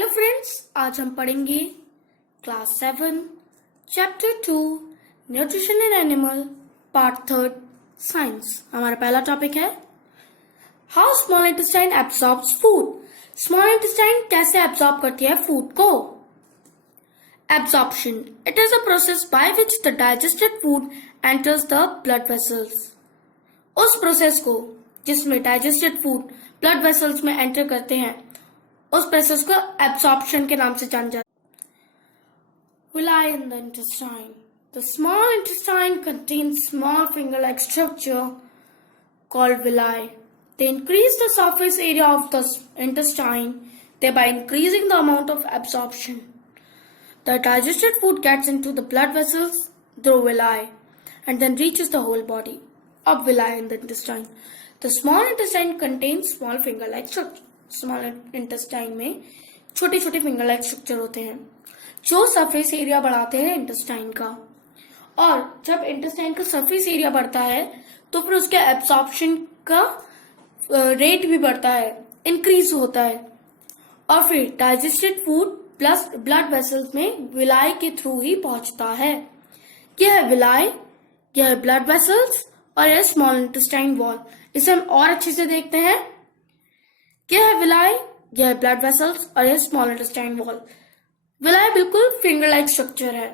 Hello friends, आज हम पढ़ेंगे class 7 chapter 2 nutrition in animal part 3 science. हमारा पहला टॉपिक है how small intestine absorbs food. Small intestine कैसे एब्सॉर्ब करती है फूड को। Absorption, it is a process by which the digested food enters the blood vessels. उस process को जिसमें डाइजेस्टेड फूड ब्लड वेसल्स में एंटर करते हैं उस प्रोसेस को एब्सॉर्प्शन के नाम से जाना जाता है। Villi in the intestine. The small intestine contains small finger-like structure called villi. They increase the surface area of the intestine, thereby increasing the amount of absorption. The digested food gets into the blood vessels through villi and then reaches the whole body. Of villi in the intestine. The small intestine contains small finger-like structure. Small intestine में छोटे छोटे finger like structure होते हैं जो surface area बढ़ाते हैं intestine का। और जब इंटेस्टाइन का सरफेस एरिया बढ़ता है तो फिर उसके एब्सॉर्प्शन का रेट भी बढ़ता है, इंक्रीज होता है। और फिर digested food plus blood vessels में विलाई के थ्रू ही पहुंचता है। यह है विलाई, यह है ब्लड वेसल्स और यह स्मॉल इंटेस्टाइन वॉल। इसे हम और अच्छे से देखते हैं। यह है विलाई, यह है ब्लड वेसल्स और यह स्मॉल इंटेस्टाइन वॉल। विलाई बिल्कुल फिंगर लाइक स्ट्रक्चर है।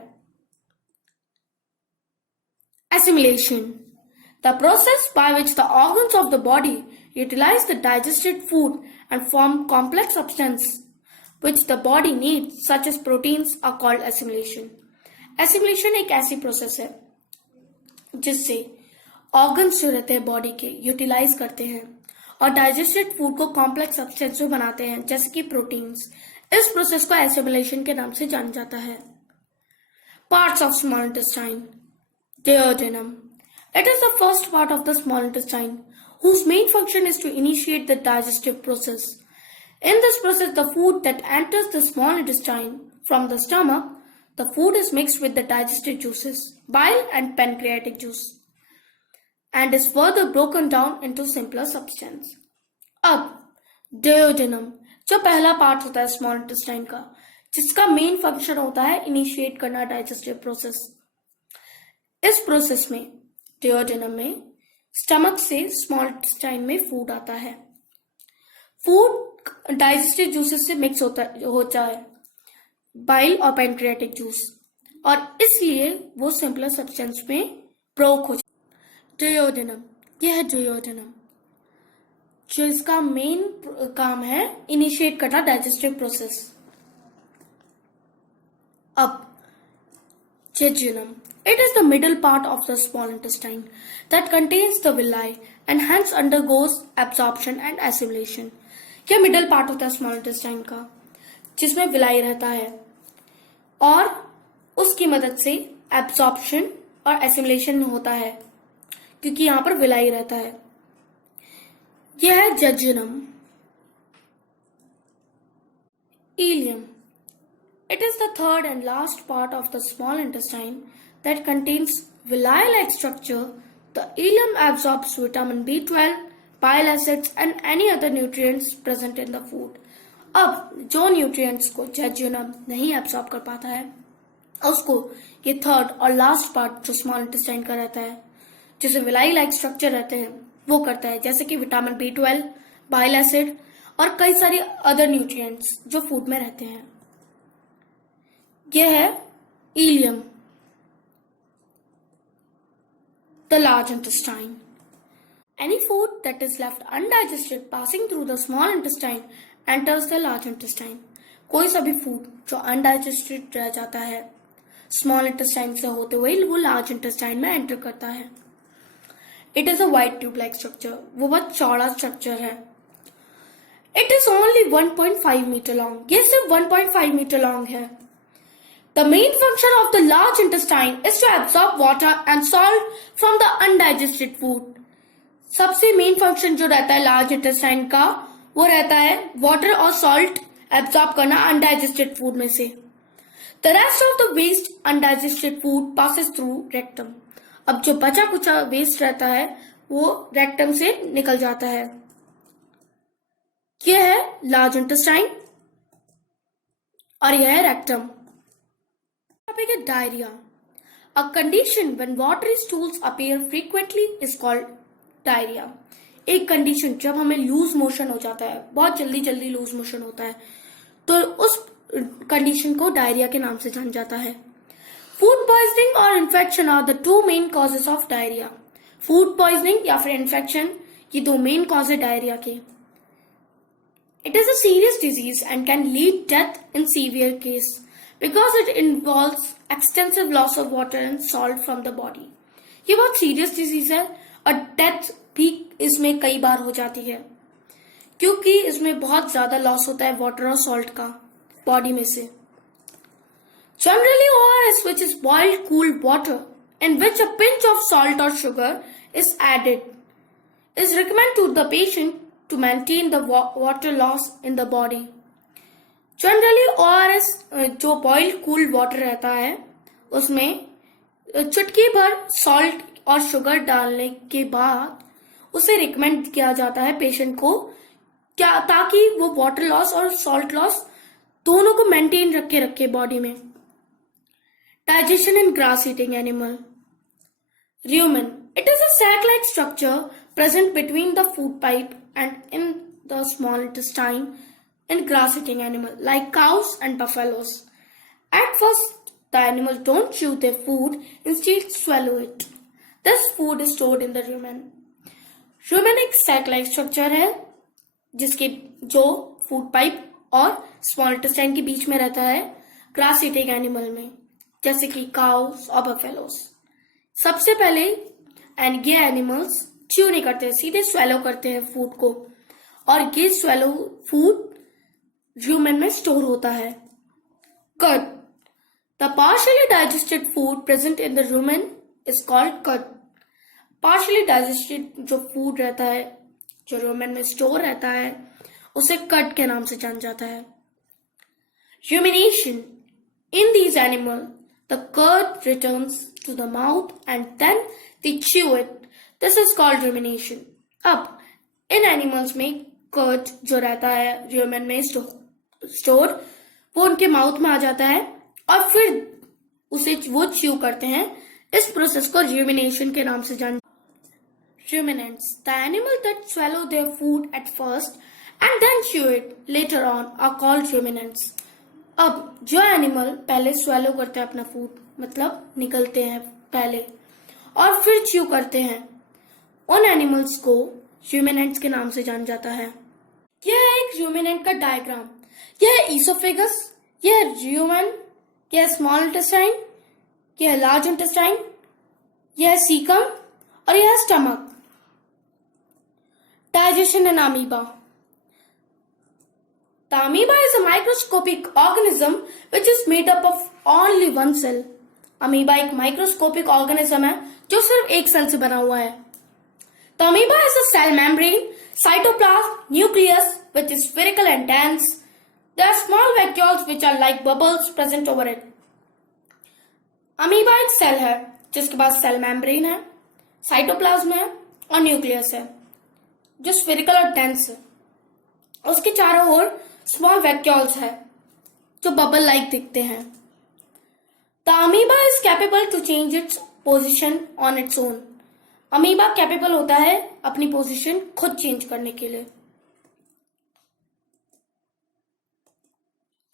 Assimilation, the process by which the organs of the body utilize the digested food and form complex substance which the body needs, such as proteins, are called assimilation. Assimilation एक ऐसी process है जिससे organs जो रहते हैं body के utilise करते हैं और डाइजेस्टेड फूड को कॉम्प्लेक्स सब्सटेंस में बनाते हैं जैसे कि प्रोटीन्स। इस प्रोसेस को एसिमिलेशन के नाम से जाना जाता है। Parts of small intestine. Duodenum. It is the first part of the small intestine whose main function is to initiate the digestive process. In this process, the food that enters the small intestine from the stomach, the food is mixed with the digestive juices, bile and pancreatic juice, and is further broken down into simpler substance. अब duodenum जो पहला part होता है small intestine का, जिसका main function होता है initiate करना डाइजेस्टिव प्रोसेस। इस प्रोसेस में duodenum में स्टमक से स्मॉल इंटेस्टाइन में फूड आता है। फूड डाइजेस्टिव जूसेस से मिक्स होता है बाइल और पैंक्रियाटिक जूस, और इसलिए वो सिंपलर सब्सटेंस में ब्रोक हो जाता है। duodenum, यह है duodenum जो इसका मेन काम है इनिशिएट करना डाइजेस्टिव प्रोसेस। अब jejunum. It is the middle part of the small intestine that contains the villi and hence undergoes absorption and assimilation. यह मिडल पार्ट होता है स्मॉल इंटेस्टाइन का जिसमें विलाई रहता है और उसकी मदद से एब्सॉर्प्शन और एसिमिलेशन होता है क्योंकि यहाँ पर विलाई रहता है। यह है jejunum. Ileum. It is the third and last part of the small intestine that contains villi-like structure. The ileum absorbs vitamin B12, bile acids and any other nutrients present in the food. अब जो nutrients को jejunum नहीं absorb कर पाता है उसको ये third और लास्ट पार्ट जो स्मॉल इंटेस्टाइन का रहता है जिसे villi-like स्ट्रक्चर रहते हैं वो करता है, जैसे कि विटामिन B12, बाइल एसिड और कई सारी अदर न्यूट्रिएंट्स जो फूड में रहते हैं। यह है ileum. The large intestine. Any food that is left undigested passing through the small intestine enters the large intestine. कोई सा भी फूड जो अनडाइजेस्टेड रह जाता है स्मॉल इंटेस्टाइन से होते हुए वो लार्ज इंटेस्टाइन में एंटर करता है। It is a white tube like structure, वो बहुत चौड़ा स्ट्रक्चर है। It is only 1.5 meter long, ये सिर्फ 1.5 मीटर लॉन्ग है। The main function of the large intestine is to absorb water and salt from the undigested food. सबसे main function जो रहता है लार्ज इंटेस्टाइन का वो रहता है वाटर और सॉल्ट एब्सॉर्ब करना अनडाइजेस्टेड फूड में से। The rest of the waste undigested food passes through rectum. अब जो बचा कुचा वेस्ट रहता है वो रेक्टम से निकल जाता है। यह है लार्ज इंटेस्टाइन। और यह है रेक्टम। टॉपिक है diarrhoea. A condition when watery stools appear frequently is called diarrhoea. एक कंडीशन जब हमें लूज मोशन हो जाता है, बहुत जल्दी जल्दी लूज मोशन होता है, तो उस कंडीशन को डायरिया के नाम से जाना जाता है। फूड पॉइजनिंग और infection are the two main causes of diarrhoea. Food poisoning या फिर इन्फेक्शन, ये दो मेन कॉज है डायरिया के। It is a serious disease and can lead death in severe case because it involves extensive loss of water and salt from the body. ये बहुत serious disease है और डेथ भी इसमें कई बार हो जाती है क्योंकि इसमें बहुत ज्यादा लॉस होता है वाटर और सॉल्ट का बॉडी में से। Generally, ORS, which is boiled cool water in which a pinch of salt or sugar is added, is recommended to the patient to maintain the water loss in the body. Generally, ORS जो boiled cool water रहता है उसमें चुटकी भर salt और sugar डालने के बाद उसे रिकमेंड किया जाता है पेशेंट को, क्या ताकि वो वाटर लॉस और सॉल्ट लॉस दोनों को मेंटेन रखे बॉडी में। Digestion in grass-eating animal. Rumen. It is a sac-like structure present between the food pipe and in the small intestine in grass-eating animal like cows and buffaloes. At first, the animals don't chew their food, instead swallow it. This food is stored in the rumen. Rumen एक sac-like structure है जिसके जो food pipe और small intestine के बीच में रहता है grass-eating animal में, जैसे कि काउस और बफेलोस। सबसे पहले ये एनिमल्स च्यू नहीं करते, सीधे स्वेलो करते हैं फूड को, और ये स्वेलो फूड रूमेन में स्टोर होता है। Cut. The partially digested food present in the rumen is called cut. Partially digested जो फूड रहता है जो रूमेन में स्टोर रहता है उसे कट के नाम से जाना जाता है। Rumination. In these animals, the curd returns to the mouth and then they chew it. This is called rumination. अब इन एनिमल्स में कर्ड जो रहता है रूमेन में स्टोर वो उनके माउथ में आ जाता है और फिर उसे वो च्यू करते हैं। इस प्रोसेस को rumination के नाम से जान। Ruminants, the animals that swallow their food at first and then chew it later on are called ruminants. अब जो एनिमल पहले स्वेलो करते हैं अपना फूड, मतलब निकलते हैं पहले और फिर च्यू करते हैं, उन एनिमल्स को रूमिनेंट्स के नाम से जाना जाता है। यह है एक रूमिनेंट का डायग्राम। यह है ईसोफेगस, यह है र्यूमन, यह है स्मॉल इंटेस्टाइन, यह है लार्ज इंटेस्टाइन, यह है सीकम और यह है stomach. Digestion in amoeba. The amoeba is a microscopic organism which is made up of only one cell. Amoeba एक माइक्रोस्कोपिक ऑर्गेनिज्म है जो सिर्फ एक सेल से बना हुआ है। The amoeba has a cell membrane, cytoplasm, nucleus which is spherical and dense. There are small vacuoles which are like bubbles present over it. Amoeba एक सेल है जिसके पास सेल मेम्ब्रेन है, साइटोप्लाज्म है और न्यूक्लियस है जो स्फेरिकल और dense है। उसके चारों ओर स्मॉल वैक्यूल्स है जो बबल लाइक दिखते हैं। The amoeba is capable to change its position on its own. Amoeba capable होता है अपनी पोजीशन खुद चेंज करने के लिए।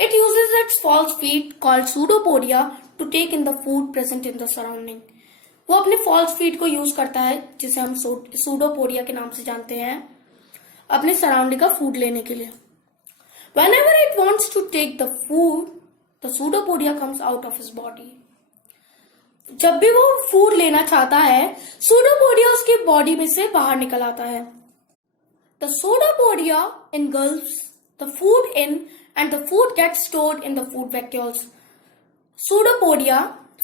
It uses its false feet called pseudopodia to take in the food present in the surrounding. वो अपने false feet को यूज करता है जिसे हम सूडोपोडिया के नाम से जानते हैं, अपने सराउंडिंग का फूड लेने के लिए। Whenever it wants to take the food, the pseudopodia comes out of his body. जब भी वो फूड लेना चाहता है, pseudopodia उसकी बॉडी में से बाहर निकल आता है। The pseudopodia engulfs the food in and the food gets stored in the food vacuoles. Pseudopodia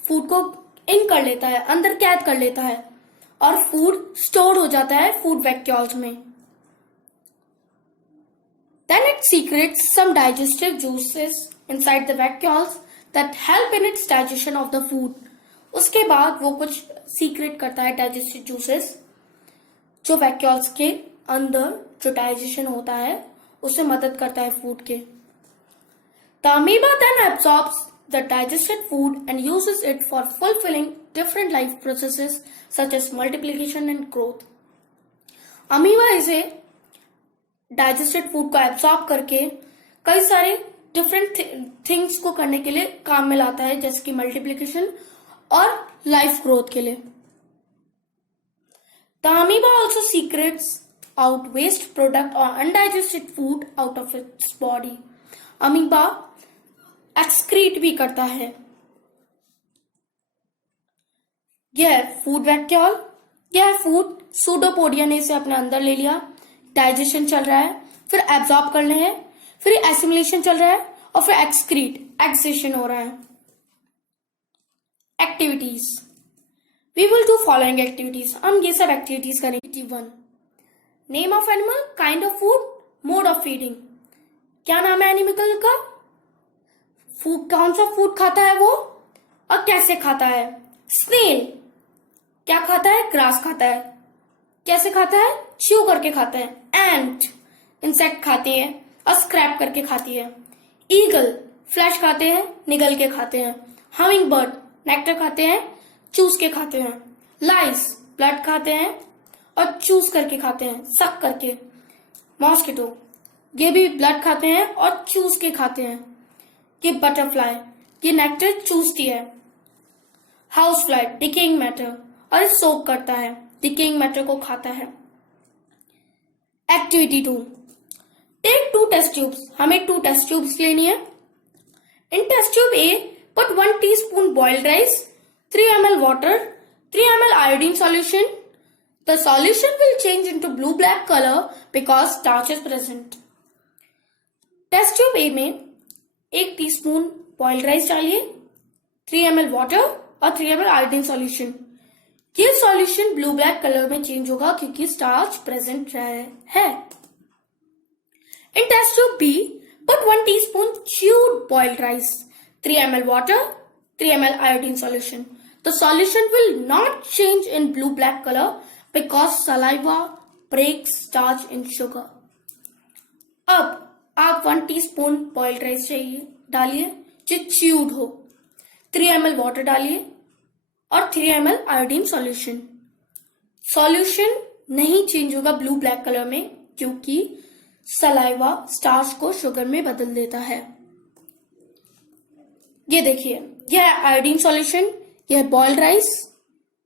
food को इन कर लेता है, अंदर कैद कर लेता है और फूड स्टोर हो जाता है फूड वैक्यूल्स में। Then it secretes some digestive juices inside the vacuoles that help in its digestion of the food. उसके बाद वो कुछ सीक्रेट करता है डाइजेस्टिव जूसेस जो वैक्यूल्स के अंदर जो डाइजेशन होता है उससे मदद करता है फूड के। The amoeba then absorbs the digested food and uses it for fulfilling different life processes such as multiplication and growth. Amoeba इसे डाइजेस्टेड फूड को एब्सॉर्ब करके कई सारे डिफरेंट थिंग्स को करने के लिए काम में लाता है, जैसे कि मल्टीप्लिकेशन और लाइफ ग्रोथ के लिए. The amoeba also secretes out waste product or undigested food out of its body. Amoeba excrete भी करता है. यह फूड वैक्यूल, यह फूड सूडोपोडिया ने इसे अपने अंदर ले लिया. डाइजेशन चल रहा है, फिर एब्जॉर्ब करने हैं, फिर एसिमिलेशन चल रहा है और फिर एक्सेशन हो रहा है. Activities. We will do following activities. हम ये सब एक्टिविटीज करेंगे. 1. Name of animal, kind of food, mode of feeding. क्या नाम है एनिमल का, फूड कौन सा फूड खाता है वो और कैसे खाता है. स्नेल क्या खाता है, ग्रास खाता है. कैसे खाता है, च्यू करके खाता है. एंट इंसेक्ट खाती है और स्क्रैप करके खाती है. ईगल फ्लैश खाते हैं, निगल के खाते हैं. हमिंग बर्ड नेक्टर खाते हैं, चूस के खाते हैं. लाइस ब्लड खाते हैं और चूस करके खाते हैं, सक करके. मॉस्किटो ये भी ब्लड खाते हैं और चूस के खाते हैं. ये बटरफ्लाई ये नेक्टर चूसती है. हाउस फ्लाई डिकेइंग मैटर और ये सोक करता है, डिकेइंग मैटर को खाता है. एक्टिविटी 2. Take 2 test tubes. हमें 2 टेस्ट ट्यूब्स लेनी है. In test tube A put 1 teaspoon boiled rice, 3 ml water, 3 ml iodine solution. The solution will change into blue-black color because starch is present. Test tube A में 1 teaspoon boiled rice डालिए, 3 ml water और 3 ml iodine solution. ये solution blue black colour में change होगा क्योंकि starch present है. In test tube B put 1 teaspoon chewed boiled rice, 3 ml water, 3 ml iodine solution. The solution will not change in blue-black color because saliva breaks starch in sugar. अब आप 1 teaspoon boiled rice डालिए जो chewed हो, 3 ml water डालिए और 3 ml iodine solution. Solution नहीं change होगा blue black colour में क्योंकि सलाइवा स्टार्च को शुगर में बदल देता है. ये देखिए, यह है आयोडीन सॉल्यूशन, यह है बॉइल्ड राइस,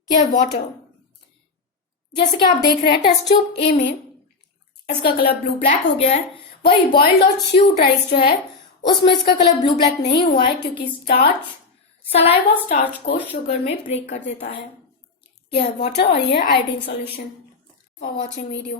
यह है वाटर. जैसे कि आप देख रहे हैं टेस्ट ट्यूब ए में इसका कलर ब्लू ब्लैक हो गया है. वही बॉइल्ड और च्यूड राइस जो है उसमें इसका कलर ब्लू ब्लैक नहीं हुआ है क्योंकि स्टार्च सलाइवा स्टार्च को शुगर में ब्रेक कर देता है. यह है वाटर और यह है iodine solution. For watching video.